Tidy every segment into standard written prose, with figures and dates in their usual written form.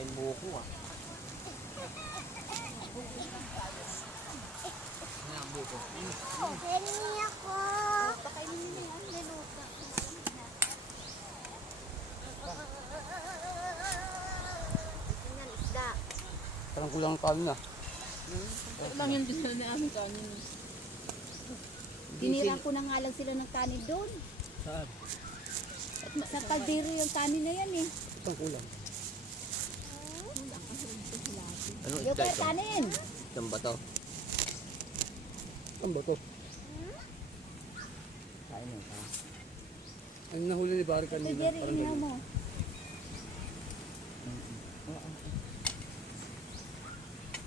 Kain buko ah. Ayan, buko. Pengi ako. Pakainin mo yan, niluto. Tingnan, isda. Parang kulang ang kanin ah. Ito lang yung dinala ni aming kanin. Tinira ko na nga lang sila ng kanin doon. Saan? Sa kaldero yung kanin na yan eh. Itong kulang. Ano Yung kaya kanin. Itong bato. Itong bato. Kain mo ka. Ang nahuli ni Barry Ito kanina. Jerry, Parang inihaw ganun. mo.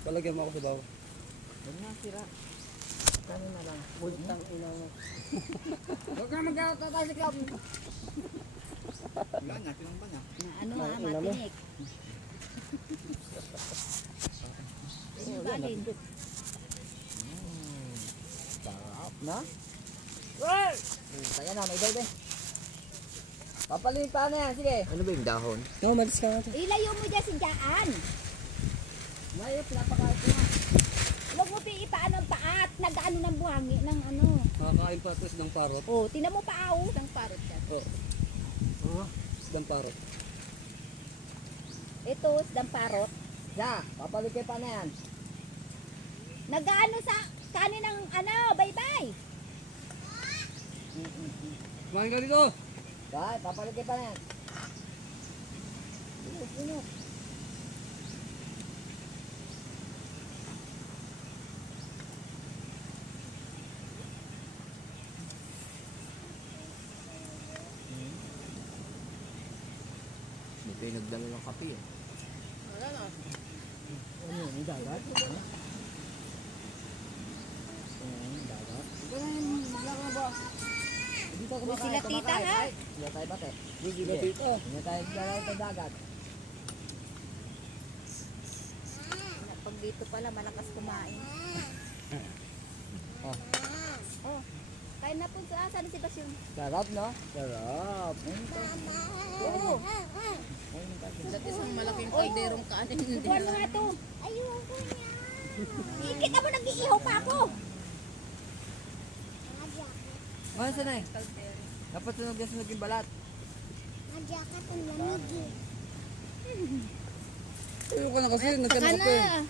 Palagyan mo ako sa bawah. Huwag na sira. Kano na lang. Bultang ina mo. Huwag ka magkakatatay sa club. Wala na, tinumpa na. Na ano ha, matinik. Yung kanin. Sarap na. Well! Kaya na, may baby. Papalitan na yan, sige. Ano ba yung dahon? No, malis ka natin. Ilayo mo dyan si Jaan. Mayop, napakain ko na. Huwag mo piipaan ang paat. Nag-ano ng buhangi ng ano. Nakakain pa ito ng parot. Oh, tinan mo paaw. Ng parot yan. Oo. Isdang parot. Ito, isdang parot. Ja, papalitan pa na yan. Nag-ano sa kanin ng ano, bye-bye. Kumain ka dito! Dahil, papalitan pa na yan. Sino? May pinagdala ng kape eh. Wala na. Ano yun, yung dagat? Ano yung dagat? Ito na yung maglaro ba? Dito Uy, kumakain, sila tita, kumakain. ha? Ay, Hindi tayo bate. Hindi na dito. Hindi tayo lalaro sa dagat. Pag dito pala, malakas kumain. Oh. Oh, kain na po sa saan si Basyon? Sarap, no? Sarap. Oo. Dati isang malaking kalderong kanin. Hindi Buwan mo nga to. Ayoko niya. Kita mo, nag-iihaw pa ako. Ano sanay? Dapat sunog yung balat. Madyakat ang lamig eh. Ayaw ka na kasi, Saka nagkanakape. na.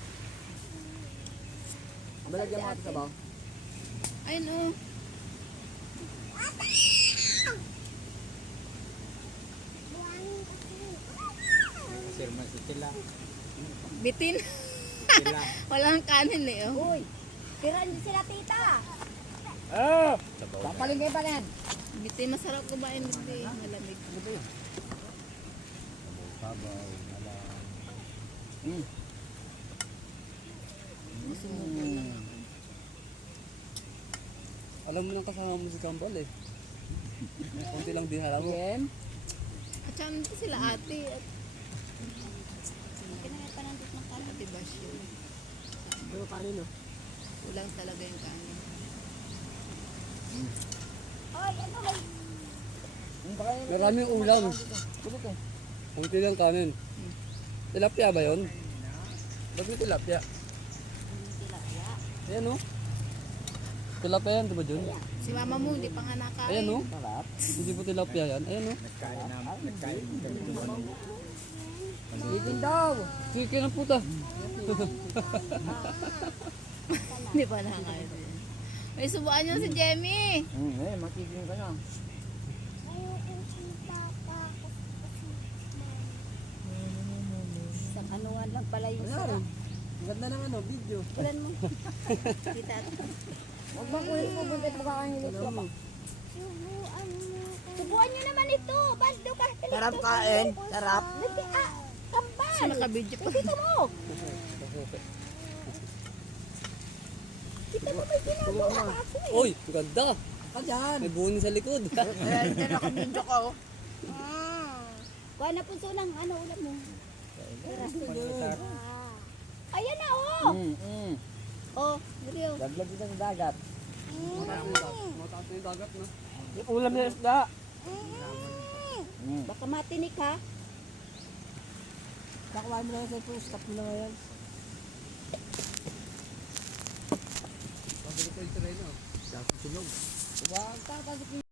Balagyan mo ito sa baw. Ayun oh. Buhangin kasi. Sirman sa sila. Bitin. Sila. Walang kanin eh oh. Uy, tiran niyo sila tita. Ah! Papalingkay pa na yan. Bitin, masarap kumain bitin. Malamig. Sabaw, alam. Alam mo nang kasama mo si Kambal eh. Kunti lang din alam mo. Again. At saka nandito sila ate. At Kinain pa nandito ng kanin. ate Basyon. Pero kanino? Kulang talaga yung kanin. Oy, ano may Maraming ulam. Tulog eh. Kunti lang kanin. Tilapia ba yun? Ba't may tilapia? tilapia? Ayan o. Tilapia yan, di ba Jun? Si mama mo hindi pa nga nakain. Ayan o. Sarap. Hindi po tilapia yan. Ayan o. Bigin daw. Sige na puta. Hindi pa nakain. May subuan niyo si Jemmy. Makiking ka na. Ayoko si Papa. Isang anuan lang pala yung sarap. Ganda ng ano, video. Ulan mo. Tita. Huwag ba kulit mo, buntit mo kakahilit ka pa. Subuan mo ko. Subuan nyo naman ito. Baldo ka. Sarap kain. Sarap. Kambal. So nakabidyo pa. Dito mo. Dito mo may ginagawa ako eh. Uy, ganda. Ka dyan. May buhon sa likod. Dyan nakabidyo ka oh. Kuha na punso ng ano ulam mo. Ayan na oh. Oh, Rio. Daglag dito sa dagat. Mataas na yung dagat no. Yung ulam na isda. Baka matinik ha. Nakuha mo na yung cellphone, stop mo na ngayon. Pabalik ko yung tray na. Dapat sunog. Huwag ka, pasok